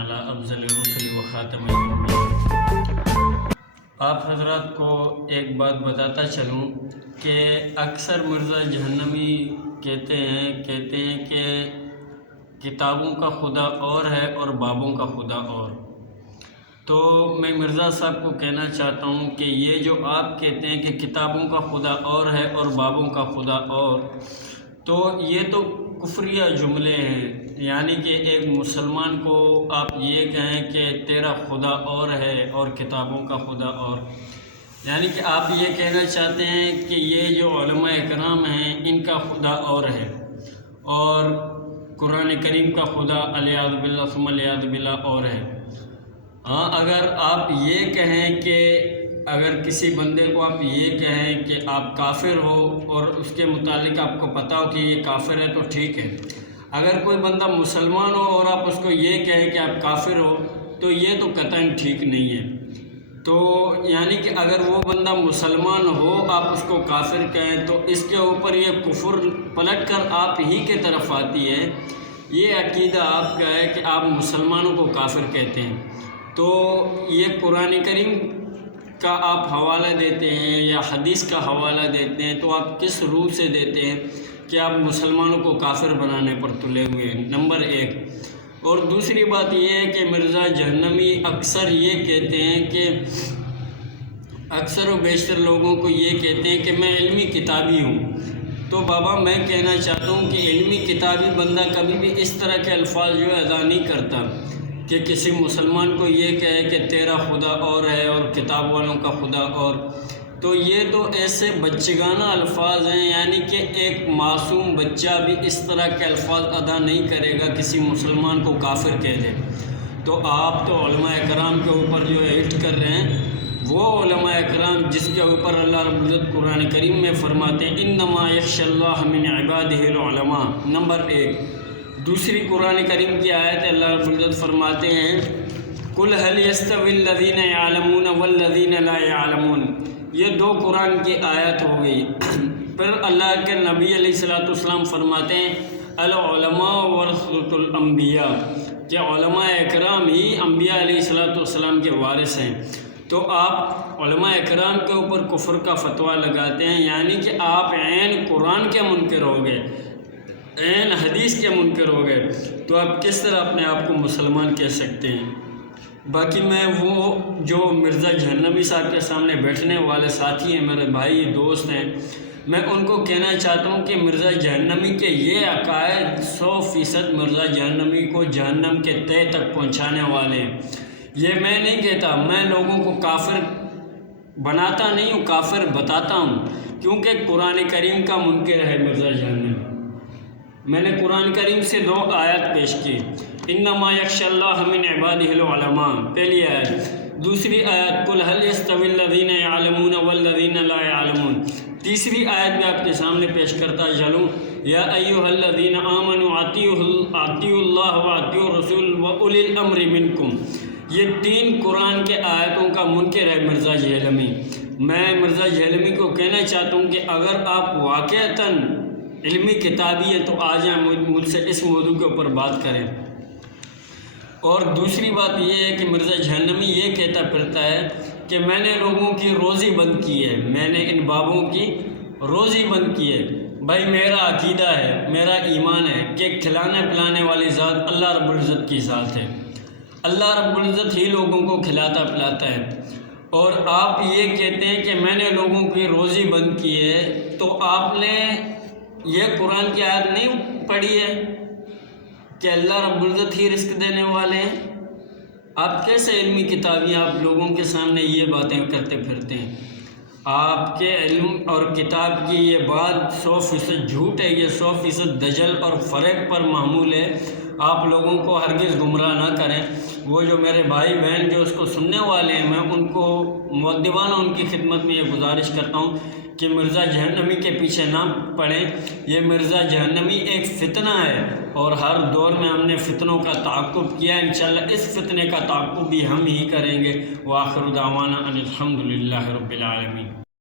علی افضل الرسل و خاتم الانبیاء۔ آپ حضرات کو ایک بات بتاتا چلوں کہ اکثر مرزا جہنمی کہتے ہیں کہ کتابوں کا خدا اور ہے اور بابوں کا خدا اور۔ تو میں مرزا صاحب کو کہنا چاہتا ہوں کہ یہ جو آپ کہتے ہیں کہ کتابوں کا خدا اور ہے اور بابوں کا خدا اور، تو یہ تو کفریہ جملے ہیں۔ یعنی کہ ایک مسلمان کو آپ یہ کہیں کہ تیرا خدا اور ہے اور کتابوں کا خدا اور، یعنی کہ آپ یہ کہنا چاہتے ہیں کہ یہ جو علماء اکرام ہیں ان کا خدا اور ہے اور قرآن کریم کا خدا علیہ باللہ ثم علیہ باللہ اور ہے۔ ہاں، اگر آپ یہ کہیں کہ اگر کسی بندے کو آپ یہ کہیں کہ آپ کافر ہو اور اس کے متعلق آپ کو پتہ ہو کہ یہ کافر ہے تو ٹھیک ہے۔ اگر کوئی بندہ مسلمان ہو اور آپ اس کو یہ کہیں کہ آپ کافر ہو تو یہ تو قطعاً ٹھیک نہیں ہے۔ تو یعنی کہ اگر وہ بندہ مسلمان ہو آپ اس کو کافر کہیں تو اس کے اوپر یہ کفر پلٹ کر آپ ہی کے طرف آتی ہے۔ یہ عقیدہ آپ کا ہے کہ آپ مسلمانوں کو کافر کہتے ہیں، تو یہ قرآن کریم کا آپ حوالہ دیتے ہیں یا حدیث کا حوالہ دیتے ہیں تو آپ کس روح سے دیتے ہیں کہ آپ مسلمانوں کو کافر بنانے پر تلے ہوئے ہیں؟ نمبر ایک۔ اور دوسری بات یہ ہے کہ مرزا جہنمی اکثر یہ کہتے ہیں کہ اکثر و بیشتر لوگوں کو یہ کہتے ہیں کہ میں علمی کتابی ہوں۔ تو بابا میں کہنا چاہتا ہوں کہ علمی کتابی بندہ کبھی بھی اس طرح کے الفاظ جو ادا نہیں کرتا کہ کسی مسلمان کو یہ کہے کہ تیرا خدا اور ہے اور کتاب والوں کا خدا اور۔ تو یہ تو ایسے بچگانہ الفاظ ہیں، یعنی کہ ایک معصوم بچہ بھی اس طرح کے الفاظ ادا نہیں کرے گا کسی مسلمان کو کافر کہہ دے۔ تو آپ تو علماء اکرام کے اوپر جو ایڈ کر رہے ہیں، وہ علماء اکرام جس کے اوپر اللہ رب العزت قرآن کریم میں فرماتے ہیں انما یخشی اللہ من عبادہ العلماء، نمبر ایک۔ دوسری قرآن کریم کی آیت اللہ رب العزت فرماتے ہیں قل هل يستوي الذين يعلمون والذين لا يعلمون۔ یہ دو قرآن کی آیت ہو گئی۔ پھر اللہ کے نبی علیہ السلام فرماتے ہیں العلماء ورثۃ الانبیاء، کہ علماء اکرام ہی انبیاء علیہ السلام کے وارث ہیں۔ تو آپ علماء اکرام کے اوپر کفر کا فتویٰ لگاتے ہیں، یعنی کہ آپ عین قرآن کے منکر ہو گئے، عین حدیث کے منکر ہو گئے، تو آپ کس طرح اپنے آپ کو مسلمان کہہ سکتے ہیں؟ باقی میں وہ جو مرزا جہنمی صاحب کے سامنے بیٹھنے والے ساتھی ہیں، میرے بھائی دوست ہیں، میں ان کو کہنا چاہتا ہوں کہ مرزا جہنمی کے یہ عقائد 100% مرزا جہنمی کو جہنم کے تہہ تک پہنچانے والے ہیں۔ یہ میں نہیں کہتا، میں لوگوں کو کافر بناتا نہیں ہوں، کافر بتاتا ہوں، کیونکہ قرآن کریم کا منکر ہے مرزا جہنمی۔ میں نے قرآن کریم سے دو آیت پیش کی، انما یخشی اللہ من عبادہ العلماء، پہلی آیت۔ دوسری آیت قل هل يستوي الذین يعلمون والذین لا يعلمون۔ تیسری آیت میں آپ کے سامنے پیش کرتا چلوں یا ایھا الذین آمنوا اطیعوا اللہ واطیعوا الرسول واولی الامر منکم۔ یہ تین قرآن کے آیتوں کا منکر ہے مرزا جہنمی۔ میں مرزا جہنمی کو کہنا چاہتا ہوں کہ اگر آپ واقعتاً علمی کتابی ہے تو آ جائیں مجھ سے اس موضوع کے اوپر بات کریں۔ اور دوسری بات یہ ہے کہ مرزا جہنمی یہ کہتا پھرتا ہے کہ میں نے لوگوں کی روزی بند کی ہے، میں نے ان بابوں کی روزی بند کی ہے۔ بھائی میرا عقیدہ ہے، میرا ایمان ہے کہ کھلانے پلانے والی ذات اللہ رب العزت کی ذات ہے۔ اللہ رب العزت ہی لوگوں کو کھلاتا پلاتا ہے، اور آپ یہ کہتے ہیں کہ میں نے لوگوں کی روزی بند کی ہے، تو آپ نے یہ قرآن کی آیت نہیں پڑھی ہے کہ اللہ رب العزت ہی رزق دینے والے ہیں؟ آپ کیسے علمی کتابی آپ لوگوں کے سامنے یہ باتیں کرتے پھرتے ہیں؟ آپ کے علم اور کتاب کی یہ بات 100% جھوٹ ہے، یہ 100% دجل اور فریب پر معمول ہے۔ آپ لوگوں کو ہرگز گمراہ نہ کریں۔ وہ جو میرے بھائی بہن جو اس کو سننے والے ہیں، میں ان کو مؤدبانہ ان کی خدمت میں یہ گزارش کرتا ہوں کہ مرزا جہنمی کے پیچھے نہ پڑیں۔ یہ مرزا جہنمی ایک فتنہ ہے، اور ہر دور میں ہم نے فتنوں کا تعاقب کیا ہے، انشاءاللہ اس فتنے کا تعاقب بھی ہم ہی کریں گے۔ وآخر دعوانا ان الحمد للہ رب العالمین۔